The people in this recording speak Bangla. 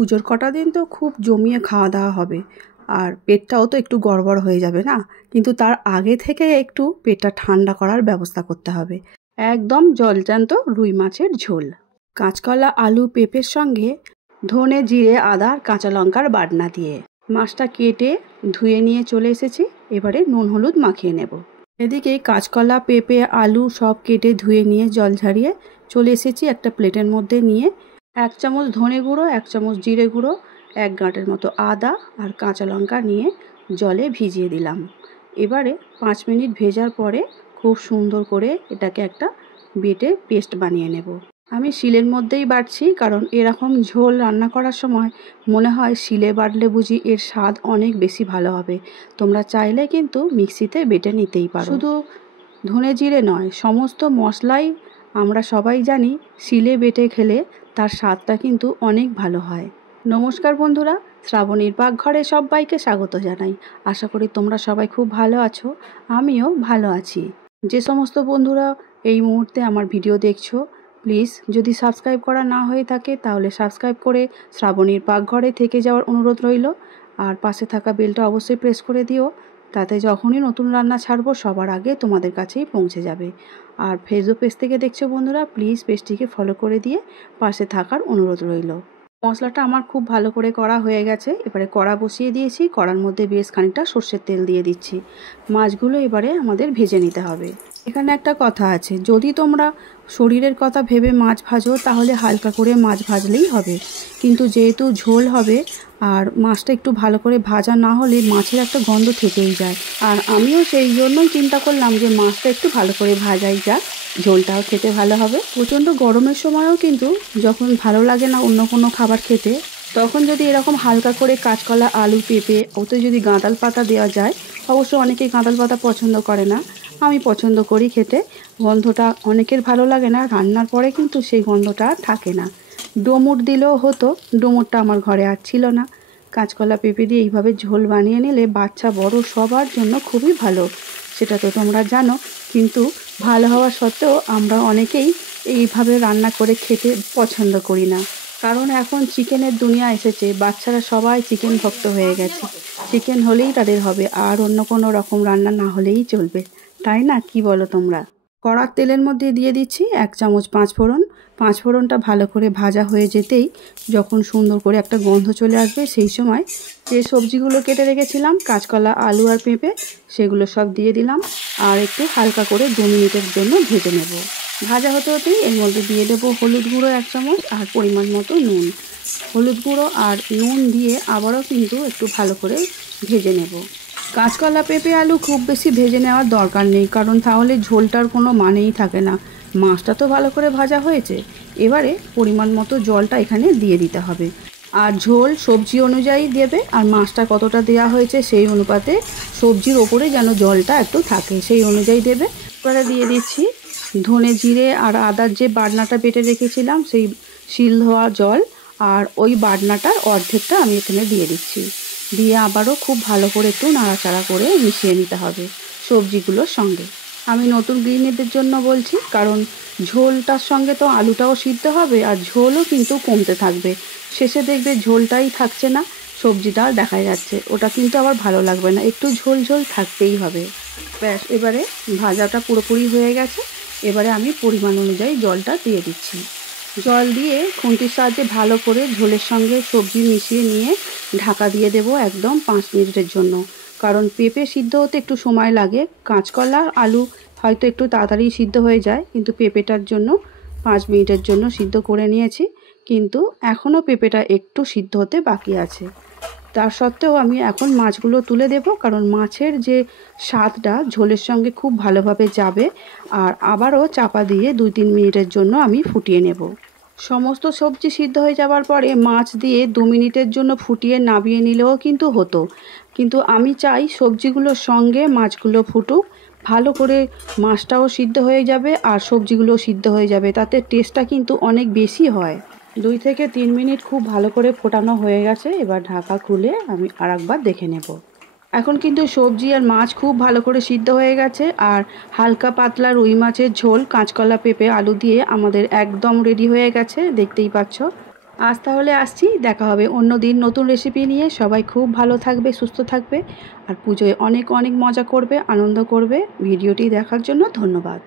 পুজোর কটা দিন তো খুব জমিয়ে খাওয়া দাওয়া হবে, আর পেটটাও তো একটু গড়বড় হয়ে যাবে না, কিন্তু তার আগে থেকে একটু পেটটা ঠান্ডা করার ব্যবস্থা করতে হবে। একদম জলজ্যান্ত রুই মাছের ঝোল, কাঁচকলা আলু পেঁপের সঙ্গে ধনে জিরে আদা কাঁচা লঙ্কার বাটনা দিয়ে। মাছটা কেটে ধুয়ে নিয়ে চলে এসেছি, এবারে নুন হলুদ মাখিয়ে নেব। এদিকে কাঁচকলা পেঁপে আলু সব কেটে ধুয়ে নিয়ে জল ঝারিয়ে চলে এসেছি একটা প্লেটের মধ্যে নিয়ে। 1 চামচ ধনে গুঁড়ো, 1 চামচ জিরে গুঁড়ো, 1 গাঁটের মতো আদা আর কাঁচা লঙ্কা নিয়ে জলে ভিজিয়ে দিলাম। এবারে 5 মিনিট ভেজার পরে খুব সুন্দর করে এটাকে একটা বেটে পেস্ট বানিয়ে নেব। আমি শিলের মধ্যেই বাটছি, কারণ এরকম ঝোল রান্না করার সময় মনে হয় শিলে বাটলে বুঝি এর স্বাদ অনেক বেশি ভালো হবে। তোমরা চাইলে কিন্তু মিক্সিতে বেটে নিতেই পারো। শুধু ধনে জিরে নয়, সমস্ত মশলাই আমরা সবাই জানি শিলে বেটে খেলে তার স্বাদটা কিন্তু অনেক ভালো হয়। নমস্কার বন্ধুরা, শ্রাবণীর পাকঘরে সবাইকে স্বাগত জানাই। আশা করি তোমরা সবাই খুব ভালো আছো, আমিও ভালো আছি। যে সমস্ত বন্ধুরা এই মুহূর্তে আমার ভিডিও দেখছো, প্লিজ যদি সাবস্ক্রাইব করা না হয়ে থাকে তাহলে সাবস্ক্রাইব করে শ্রাবণীর পাকঘরে থেকে যাওয়ার অনুরোধ রইল। আর পাশে থাকা বেলটা অবশ্যই প্রেস করে দিও, তাতে যখনই নতুন রান্না ছাড়বো সবার আগে তোমাদের কাছেই পৌঁছে যাবে। আর ফেসবুক পেজ থেকে দেখছো বন্ধুরা, প্লিজ পেজটিকে ফলো করে দিয়ে পাশে থাকার অনুরোধ রইল। মশলাটা আমার খুব ভালো করে করা হয়ে গেছে। এবারে কড়া বসিয়ে দিয়েছি, কড়ার মধ্যে বেশ খানিকটা সর্ষের তেল দিয়ে দিচ্ছি। মাছগুলো এবারে আমাদের ভেজে নিতে হবে। এখানে একটা কথা আছে, যদি তোমরা শরীরের কথা ভেবে মাছ ভাজো তাহলে হালকা করে মাছ ভাজলেই হবে, কিন্তু যেহেতু ঝোল হবে আর মাছটা একটু ভালো করে ভাজা না হলে মাছের একটা গন্ধ থেকেই যায়। আর আমিও সেই জন্যই চিন্তা করলাম যে মাছটা একটু ভালো করে ভাজাই যাক, ঝোলটাও খেতে ভালো হবে। প্রচণ্ড গরমের সময়ও কিন্তু যখন ভালো লাগে না অন্য কোনো খাবার খেতে, তখন যদি এরকম হালকা করে কাঁচকলা আলু পেঁপে ওতে যদি গাঁদাল পাতা দেওয়া যায়, অবশ্য অনেকেই গাঁদাল পাতা পছন্দ করে না, আমি পছন্দ করি খেতে। গন্ধটা অনেকের ভালো লাগে না, রান্নার পরে কিন্তু সেই গন্ধটা থাকে না। ডুমুর দিলেও হতো, ডুমুরটা আমার ঘরে আর ছিল না। কাঁচকলা পেঁপে দিয়ে এইভাবে ঝোল বানিয়ে নিলে বাচ্চা বড় সবার জন্য খুবই ভালো, সেটা তো তোমরা জানো। কিন্তু ভালো হওয়া সত্ত্বেও আমরা অনেকেই এইভাবে রান্না করে খেতে পছন্দ করি না, কারণ এখন চিকেনের দুনিয়া এসেছে, বাচ্চারা সবাই চিকেন ভক্ত হয়ে গেছে। চিকেন হলেই তাদের হবে, আর অন্য কোনো রকম রান্না না হলেই চলবে, তাই না? কি বলো তোমরা? কড়ার তেলের মধ্যে দিয়ে দিচ্ছি 1 চামচ 5 ফোড়ন। 5 ফোড়নটা ভালো করে ভাজা হয়ে যেতেই যখন সুন্দর করে একটা গন্ধ চলে আসবে, সেই সময় যে সবজিগুলো কেটে রেখেছিলাম কাঁচকলা আলু আর পেঁপে, সেগুলো সব দিয়ে দিলাম আর একটু হালকা করে 2 মিনিটের জন্য ভেজে নেব। ভাজা হতে হতেই এর মধ্যে দিয়ে দেবো হলুদ গুঁড়ো 1 চামচ আর পরিমাণ মতো নুন। হলুদ গুঁড়ো আর নুন দিয়ে আবারও কিন্তু একটু ভালো করে ভেজে নেব। কাঁচকলা পেঁপে আলু খুব বেশি ভেজে নেওয়ার দরকার নেই, কারণ তাহলে ঝোলটার কোনো মানেই থাকে না। মাছটা তো ভালো করে ভাজা হয়েছে, এবারে পরিমাণ মতো জলটা এখানে দিয়ে দিতে হবে। আর ঝোল সবজি অনুযায়ী দেবে, আর মাছটা কতটা দেওয়া হয়েছে সেই অনুপাতে সবজির ওপরে যেন জলটা একটু থাকে সেই অনুযায়ী দেবে। এবারে দিয়ে দিচ্ছি ধনে জিরে আর আদার যে বাটনাটা বেটে রেখেছিলাম সেই শিল ধোয়া জল, আর ওই বাটনাটার অর্ধেকটা আমি এখানে দিয়ে দিচ্ছি। দিয়ে আবারও খুব ভালো করে একটু নাড়াচাড়া করে মিশিয়ে নিতে হবে সবজিগুলোর সঙ্গে। আমি নতুন গৃহিণীদের জন্য বলছি, কারণ ঝোলটার সঙ্গে তো আলুটাও সিদ্ধ হবে আর ঝোলও কিন্তু কমতে থাকবে। শেষে দেখবে ঝোলটাই থাকছে না, সবজিটা দেখা যাচ্ছে, ওটা কিন্তু আবার ভালো লাগবে না, একটু ঝোল ঝোল থাকতেই হবে। ব্যাস, এবারে ভাজাটা পুরোপুরি হয়ে গেছে। এবারে আমি পরিমাণ অনুযায়ী জলটা দিয়ে দিচ্ছি। জল দিয়ে খুন্তির সাহায্যে ভালো করে ঝোলের সঙ্গে সবজি মিশিয়ে নিয়ে ঢাকা দিয়ে দেব একদম 5 মিনিটের জন্য, কারণ পেঁপে সিদ্ধ হতে একটু সময় লাগে। কাঁচকলা আলু হয়তো একটু তাড়াতাড়ি সিদ্ধ হয়ে যায়, কিন্তু পেঁপেটার জন্য 5 মিনিটের জন্য সিদ্ধ করে নিয়েছি, কিন্তু এখনও পেঁপেটা একটু সিদ্ধ হতে বাকি আছে। তার সত্ত্বেও আমি এখন মাছগুলো তুলে দেব, কারণ মাছের যে স্বাদটা ঝোলের সঙ্গে খুব ভালোভাবে যাবে। আর আবারও চাপা দিয়ে 2-3 মিনিটের জন্য আমি ফুটিয়ে নেব। সমস্ত সবজি সিদ্ধ হয়ে যাওয়ার পরে মাছ দিয়ে 2 মিনিটের জন্য ফুটিয়ে নামিয়ে নিলেও কিন্তু হতো, কিন্তু আমি চাই সবজিগুলোর সঙ্গে মাছগুলো ফুটুক, ভালো করে মাছটাও সিদ্ধ হয়ে যাবে আর সবজিগুলো সিদ্ধ হয়ে যাবে, তাতে টেস্টটা কিন্তু অনেক বেশি হয়। 2 থেকে 3 মিনিট খুব ভালো করে ফোটানো হয়ে গেছে। এবার ঢাকা খুলে আমি আরেকবার দেখে নেব। এখন কিন্তু সবজি আর মাছ খুব ভালো করে সিদ্ধ হয়ে গেছে, আর হালকা পাতলা রুই মাছের ঝোল কাঁচকলা পেঁপে আলু দিয়ে আমাদের একদম রেডি হয়ে গেছে, দেখতেই পাচ্ছ। আজ তাহলে আসছি, দেখা হবে অন্য দিন নতুন রেসিপি নিয়ে। সবাই খুব ভালো থাকবে, সুস্থ থাকবে আর পুজোয় অনেক অনেক মজা করবে, আনন্দ করবে। ভিডিওটি দেখার জন্য ধন্যবাদ।